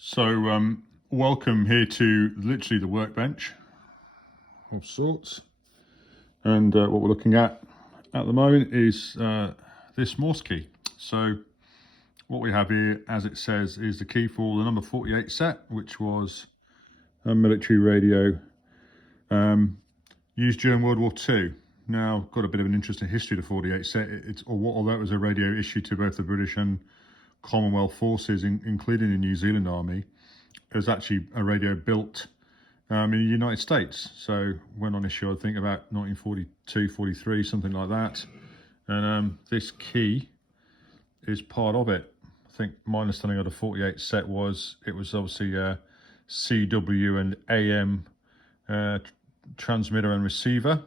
So welcome here to literally the workbench of sorts, and what we're looking at the moment is this Morse key. So what we have here, as it says, is the key for the number 48 set, which was a military radio used during World War II. Now, got a bit of an interesting history to 48 set. Although it was a radio issued to both the British and Commonwealth forces, including the New Zealand Army, it was actually a radio built in the United States. So went on issue, I think, about 1942, 43, something like that. And this key is part of it. I think my understanding of the 48 set was it was obviously a CW and AM transmitter and receiver,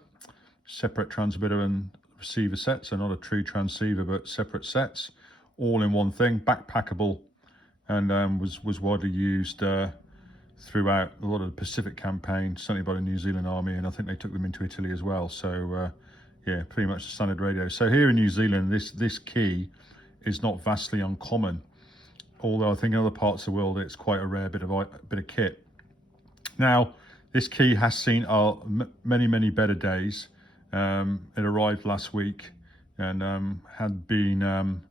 separate transmitter and receiver sets, so not a true transceiver, but separate sets, all in one thing, backpackable, and was widely used throughout a lot of the Pacific campaign, certainly by the New Zealand Army, and I think they took them into Italy as well. So yeah, pretty much the standard radio. So here in New Zealand, this key is not vastly uncommon, although I think in other parts of the world it's quite a rare bit of kit. Now, this key has seen many better days. It arrived last week and had been,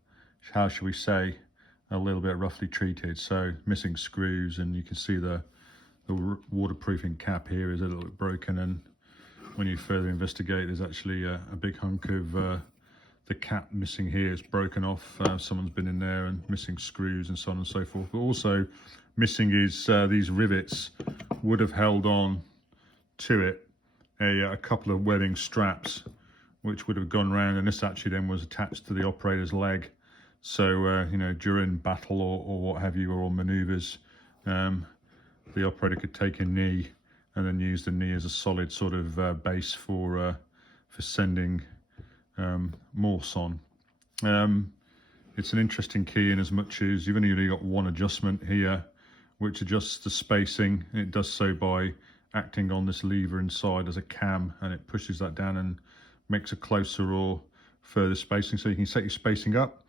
how shall we say, a little bit roughly treated. So missing screws, and you can see the waterproofing cap here is a little bit broken, and when you further investigate, there's actually a big hunk of the cap missing here. It's broken off. Someone's been in there, and missing screws and so on and so forth. But also missing is these rivets would have held on to it a couple of webbing straps, which would have gone round, and this actually then was attached to the operator's leg. So you know, during battle or what have you, or on manoeuvres, the operator could take a knee and then use the knee as a solid sort of base for sending Morse on. It's an interesting key in as much as you've only got one adjustment here, which adjusts the spacing. It does so by acting on this lever inside as a cam, and it pushes that down and makes a closer or further spacing, so you can set your spacing up.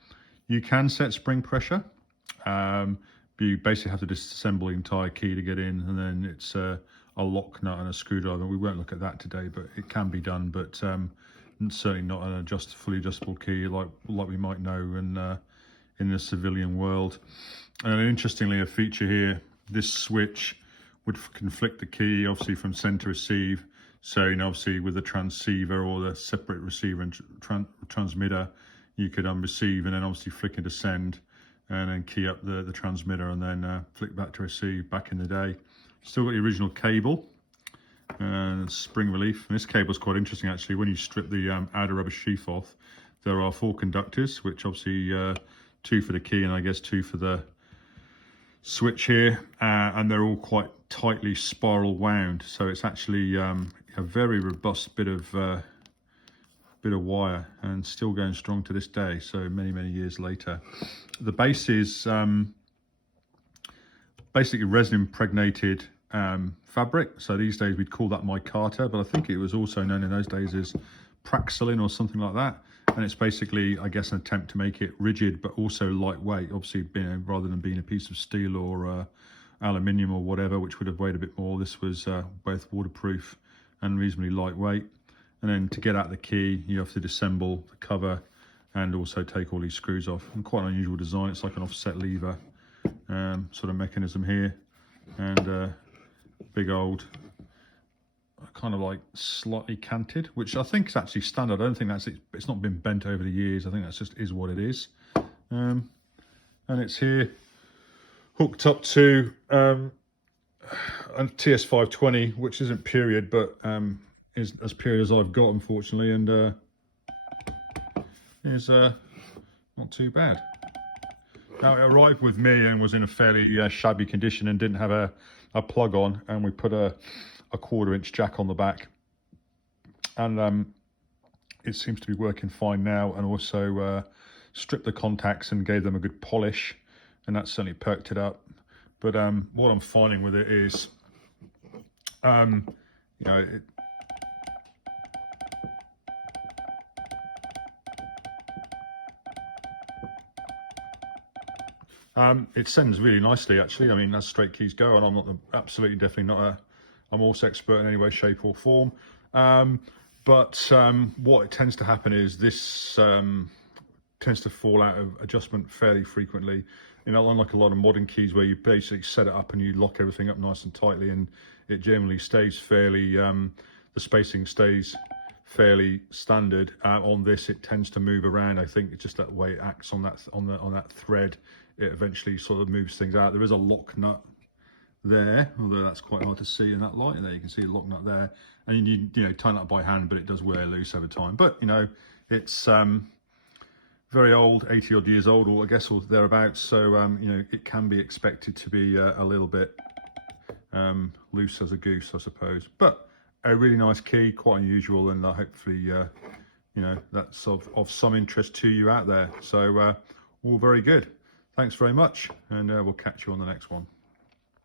You can set spring pressure, but you basically have to disassemble the entire key to get in, and then it's a lock nut and a screwdriver. We won't look at that today, but it can be done, but certainly not an fully adjustable key like we might know in the civilian world. And interestingly, a feature here, this switch would conflict the key obviously from send to receive. So, you know, obviously with the transceiver or the separate receiver and transmitter, you could receive and then obviously flick into send, and then key up the transmitter and then flick back to receive. Back in the day, still got the original cable and spring relief. And this cable is quite interesting actually. When you strip the outer rubber sheath off, there are 4 conductors, which obviously 2 for the key and I guess 2 for the switch here, and they're all quite tightly spiral wound, so it's actually a very robust bit of wire, and still going strong to this day, so many years later. The base is basically resin impregnated fabric, so these days we'd call that micarta, but I think it was also known in those days as praxilin or something like that. And it's basically, I guess, an attempt to make it rigid but also lightweight, obviously rather than being a piece of steel or aluminium or whatever, which would have weighed a bit more. This was both waterproof and reasonably lightweight. And then to get out the key, you have to disassemble the cover and also take all these screws off. And quite an unusual design. It's like an offset lever sort of mechanism here, and big old kind of like slightly canted, which I think is actually standard. I don't think that's it. It's not been bent over the years. I think that's just is what it is. And it's here hooked up to a TS520, which isn't period, but is as period as I've got, unfortunately, and is not too bad. Now, it arrived with me and was in a fairly shabby condition and didn't have a plug on, and we put a 1/4-inch jack on the back, and it seems to be working fine now, and also stripped the contacts and gave them a good polish, and that certainly perked it up. But what I'm finding with it is you know, It sends really nicely, actually. I mean, as straight keys go, and I'm not absolutely definitely not a Morse expert in any way, shape, or form. But what it tends to happen is this tends to fall out of adjustment fairly frequently. You know, unlike a lot of modern keys where you basically set it up and you lock everything up nice and tightly, and it generally stays fairly, the spacing stays fairly standard. On this, it tends to move around. I think it's just that way it acts on that thread. It eventually sort of moves things out. There is a lock nut there, although that's quite hard to see in that light. And there you can see the lock nut there, and you know, tighten that by hand, but it does wear loose over time. But you know, it's very old, 80 odd years old, or I guess, or thereabouts. So you know, it can be expected to be a little bit loose as a goose, I suppose. But a really nice key, quite unusual, and hopefully you know, that's of some interest to you out there. So all very good. Thanks very much, and we'll catch you on the next one.